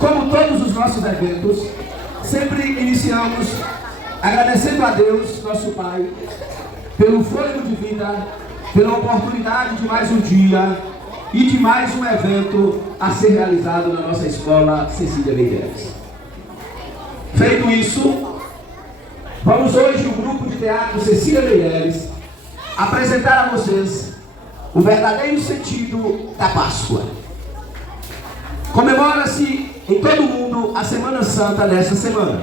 Como todos os nossos eventos, sempre iniciamos agradecendo a Deus, nosso Pai, pelo fôlego de vida, pela oportunidade de mais um dia e de mais um evento a ser realizado na nossa escola Cecília Meireles. Feito isso, vamos hoje, o grupo de teatro Cecília Meireles, apresentar a vocês o verdadeiro sentido da Páscoa. Comemora-se em todo o mundo a Semana Santa nesta semana.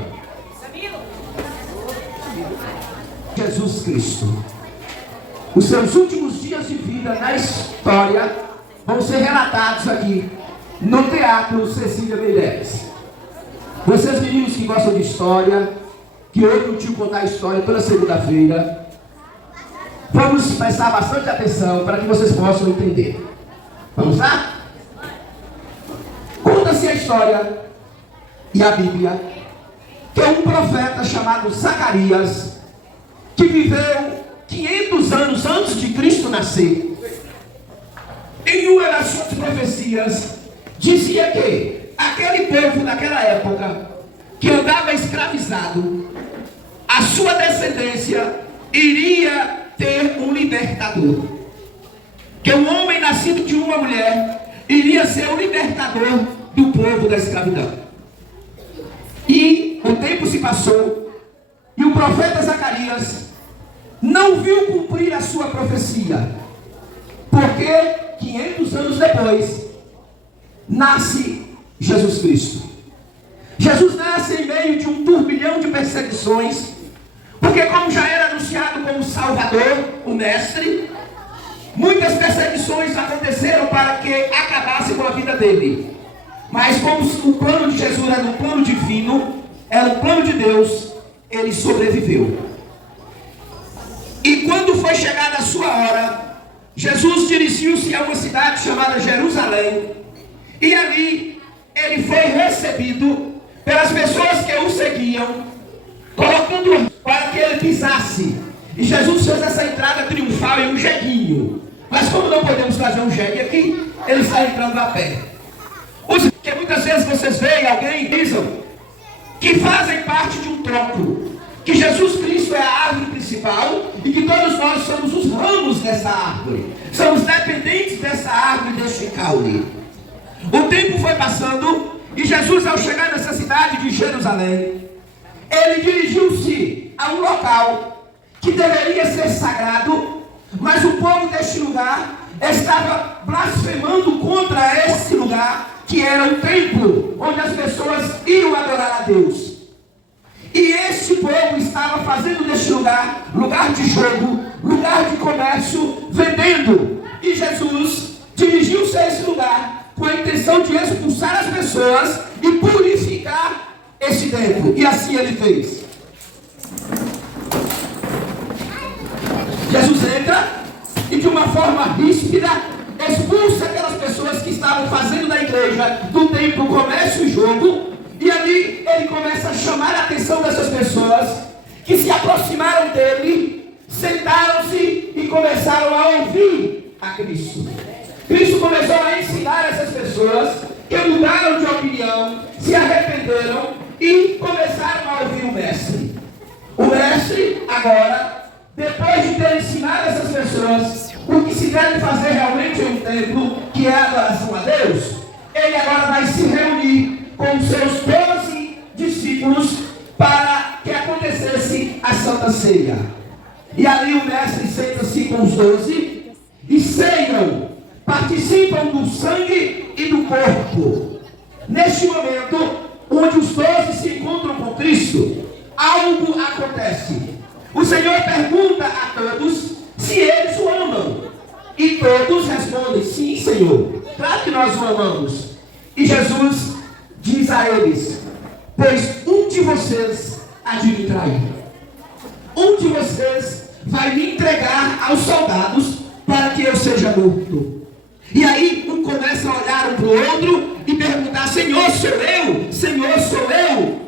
Jesus Cristo. Os seus últimos dias de vida na história vão ser relatados aqui no Teatro Cecília Meireles. Vocês meninos que gostam de história, que ouvem o tio contar história toda segunda-feira, vamos prestar bastante atenção para que vocês possam entender. Vamos lá? Conta-se a história e a Bíblia que um profeta chamado Zacarias, que viveu 500 anos antes de Cristo nascer, em uma das suas profecias dizia que aquele povo daquela época que andava escravizado, a sua descendência iria ter um libertador, que um homem nascido de uma mulher iria ser o libertador do povo da escravidão. E o tempo se passou e o profeta Zacarias não viu cumprir a sua profecia, porque 500 anos depois nasce Jesus Cristo. Jesus nasce em meio de um turbilhão de perseguições, porque como já era anunciado como Salvador, o Mestre, muitas perseguições aconteceram para que acabasse com a vida dele. Mas como o plano de Jesus era um plano divino, era um plano de Deus, ele sobreviveu. E quando foi chegada a sua hora, Jesus dirigiu-se a uma cidade chamada Jerusalém, e ali ele foi recebido pelas pessoas que o seguiam, colocando para que ele pisasse. E Jesus fez essa entrada triunfal em um jeguinho. Mas como não podemos fazer um jegue aqui, ele está entrando a pé. Porque muitas vezes vocês veem alguém e dizem que fazem parte de um tronco, que Jesus Cristo é a árvore principal e que todos nós somos os ramos dessa árvore, somos dependentes dessa árvore, deste caule. O tempo foi passando e Jesus, ao chegar nessa cidade de Jerusalém, ele dirigiu-se a um local que deveria ser sagrado, mas o povo deste lugar estava blasfemando contra esse lugar, que era o templo onde as pessoas iam adorar a Deus. E este povo estava fazendo deste lugar lugar de jogo, lugar de comércio, vendendo. E Jesus dirigiu-se a esse lugar com a intenção de expulsar as pessoas e purificar esse templo. E assim ele fez. Jesus entra e de uma forma ríspida expulsa aquelas pessoas que estavam fazendo da igreja, do templo, comércio e jogo. E ali ele começa a chamar a atenção dessas pessoas que se aproximaram dele, sentaram-se e começaram a ouvir a Cristo. Cristo começou a ensinar essas pessoas que mudaram de opinião, se arrependeram e começaram a ouvir o Mestre. O Mestre agora, depois de ter ensinado essas pessoas o que se deve fazer realmente em um templo, que é a adoração a Deus, ele agora vai se reunir com os seus 12 discípulos para que acontecesse a Santa Ceia. E ali o Mestre senta-se com os 12 e ceiam, participam do sangue e do corpo. Neste momento, onde os 12 se encontram com Cristo, algo acontece. O Senhor pergunta a todos se eles o amam. E todos respondem: sim, Senhor, claro que nós o amamos. E Jesus diz a eles: pois um de vocês há de me trair. Um de vocês vai me entregar aos soldados para que eu seja morto. E aí um começa a olhar um para o outro e perguntar: Senhor, sou eu? Senhor, sou eu?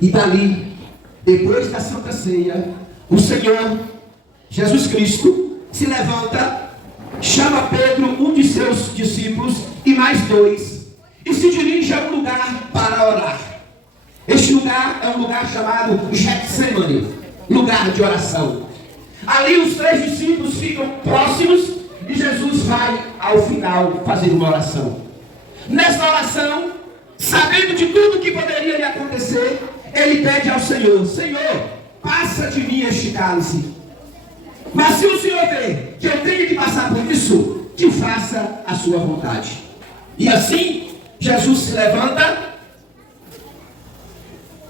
E dali, depois da Santa Ceia, o Senhor Jesus Cristo se levanta, chama Pedro, um de seus discípulos, e mais 2, e se dirige a um lugar para orar. Este lugar é um lugar chamado Getsemane, lugar de oração. Ali os 3 discípulos ficam próximos e Jesus vai ao final fazer uma oração. Nessa oração, sabendo de tudo que poderia lhe acontecer, ele pede ao Senhor: Senhor, passa de mim este cálice. Mas se o Senhor vê que eu tenho que passar por isso, que faça a sua vontade. E assim, Jesus se levanta.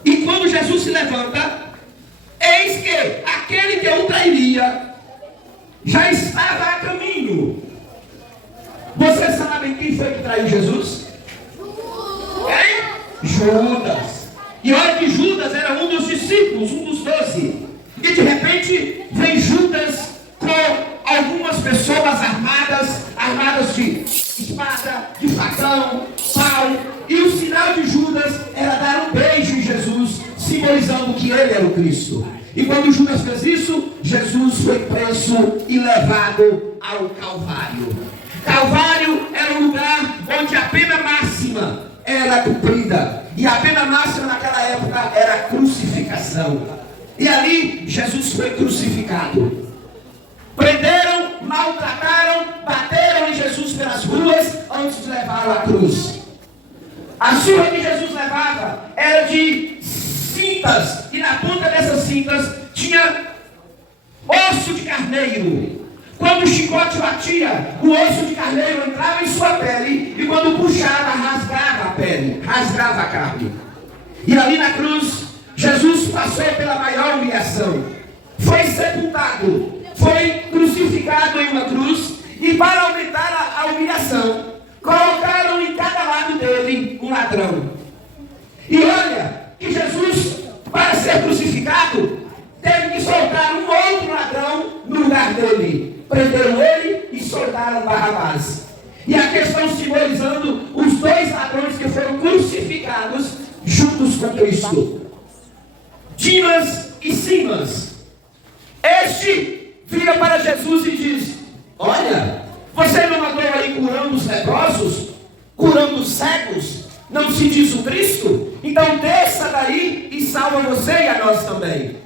E quando Jesus se levanta, eis que aquele que o trairia já estava a caminho. Vocês sabem quem foi que traiu Jesus? Quem? Judas. E olha que Judas era um dos discípulos, um dos 12. E de repente vem Judas com algumas pessoas armadas de espada, de facão, pau. E o sinal de Judas era dar um beijo em Jesus, simbolizando que ele era o Cristo. E quando Judas fez isso, Jesus foi preso e levado ao Calvário. Calvário era um lugar onde a pena máxima era cumprida. E a pena máxima naquela época era a crucificação. E ali Jesus foi crucificado. Prenderam, maltrataram, bateram em Jesus pelas ruas antes de levá-lo à cruz. A surra que Jesus levava era de cintas, e na ponta dessas cintas tinha osso de carneiro. Quando o chicote batia, o osso de carneiro entrava em sua pele, e quando puxava, rasgava a pele, rasgava a carne. E ali na cruz, Jesus passou pela maior humilhação. Foi sepultado, foi crucificado em uma cruz, e para aumentar a humilhação, colocaram em cada lado dele um ladrão. E olha que Jesus, para ser crucificado, teve que soltar um outro ladrão no lugar dele. Prenderam ele e soltaram Barrabás. E aqui estão simbolizando os 2 ladrões que foram crucificados juntos com Cristo. Dimas e Simas. Este vira para Jesus e diz: olha, você não andou aí curando os leprosos, curando os cegos? Não se diz o Cristo? Então desça daí e salva você e a nós também.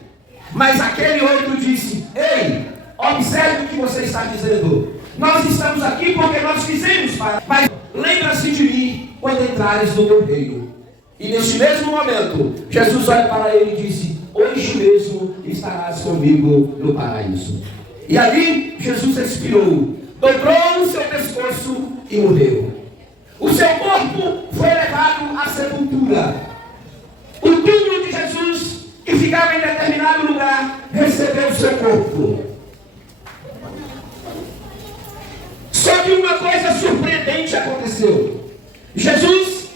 Mas aquele outro disse: ei, observe o que você está dizendo. Nós estamos aqui porque nós fizemos para. Mas lembra-se de mim quando entrares no meu reino. E neste mesmo momento, Jesus olha para ele e disse: hoje mesmo estarás comigo no paraíso. E ali Jesus expirou, dobrou o seu pescoço e morreu. O seu corpo foi levado à sepultura. O túmulo de Jesus, que ficava em determinado lugar, recebeu o seu corpo. Só que uma coisa surpreendente aconteceu. Jesus,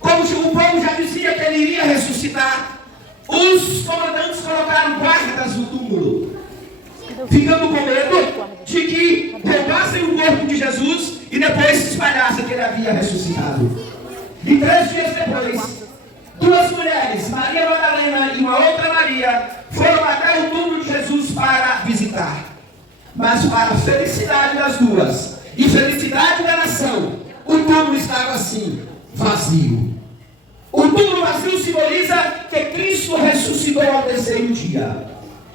como o povo já dizia que ele iria ressuscitar, os comandantes colocaram guardas no túmulo, ficando com medo de que roubassem o corpo de Jesus e depois se espalhassem que ele havia ressuscitado. E 3 dias depois, 2 mulheres, Maria Madalena e uma outra Maria, foram até o túmulo de Jesus para visitar. Mas para a felicidade das duas e felicidade da nação, o túmulo estava assim, vazio. O túmulo vazio simboliza que Cristo ressuscitou ao 3º dia.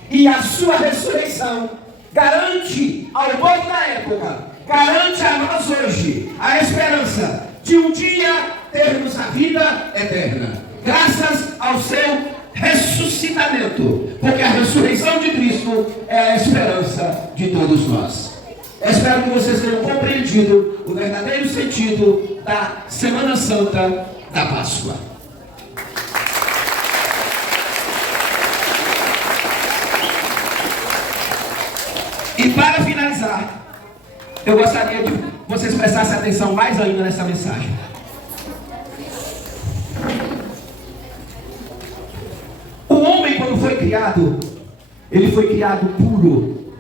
E a sua ressurreição garante ao povo da época, garante a nós hoje, a esperança de um dia termos a vida eterna. Graças ao seu ressuscitamento. Porque a ressurreição de Cristo é a esperança de todos nós. Espero que vocês tenham compreendido o verdadeiro sentido da Semana Santa da Páscoa. E para finalizar, eu gostaria que vocês prestassem atenção mais ainda nessa mensagem. O homem, quando foi criado, ele foi criado puro.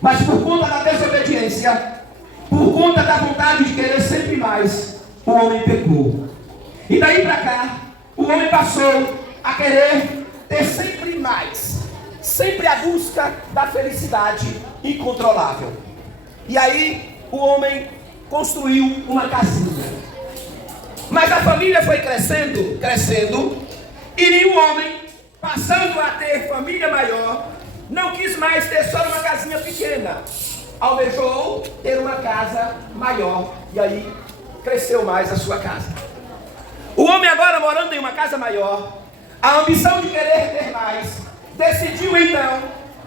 Mas por conta da desobediência, por conta da vontade de querer sempre mais, o homem pecou. E daí para cá, o homem passou a querer ter sempre mais. Sempre a busca da felicidade incontrolável. E aí o homem construiu uma casinha. Mas a família foi crescendo, crescendo, e o homem, passando a ter família maior, não quis mais ter só uma casinha pequena. Almejou ter uma casa maior, e aí cresceu mais a sua casa. O homem agora morando em uma casa maior, a ambição de querer ter mais, decidiu então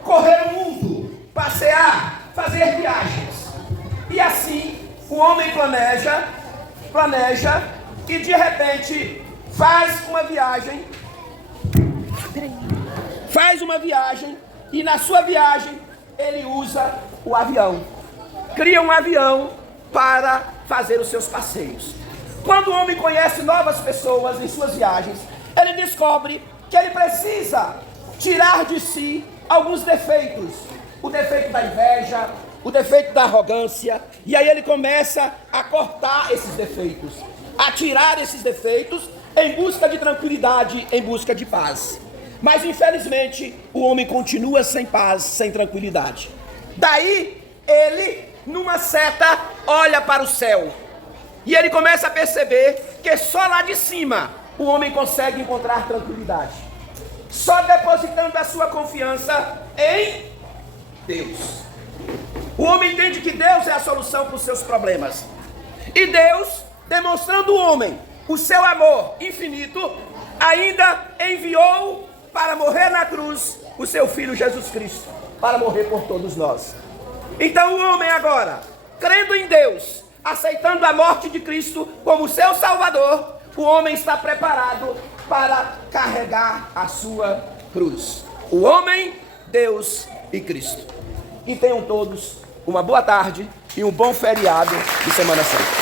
correr o mundo, passear, fazer viagens. E assim o homem planeja e de repente faz uma viagem e na sua viagem ele usa o avião. Cria um avião para fazer os seus passeios. Quando o homem conhece novas pessoas em suas viagens, ele descobre que ele precisa tirar de si alguns defeitos. O defeito da inveja, o defeito da arrogância. E aí ele começa a cortar esses defeitos, a tirar esses defeitos em busca de tranquilidade, em busca de paz. Mas infelizmente o homem continua sem paz, sem tranquilidade. Daí ele, numa seta, olha para o céu. E ele começa a perceber que só lá de cima o homem consegue encontrar tranquilidade. Só depositando a sua confiança em Deus. O homem entende que Deus é a solução para os seus problemas. E Deus, demonstrando ao homem o seu amor infinito, ainda enviou para morrer na cruz o seu Filho Jesus Cristo, para morrer por todos nós. Então o homem agora, crendo em Deus, aceitando a morte de Cristo como seu Salvador, o homem está preparado para carregar a sua cruz. O homem, Deus e Cristo. Que tenham todos uma boa tarde e um bom feriado de Semana Santa.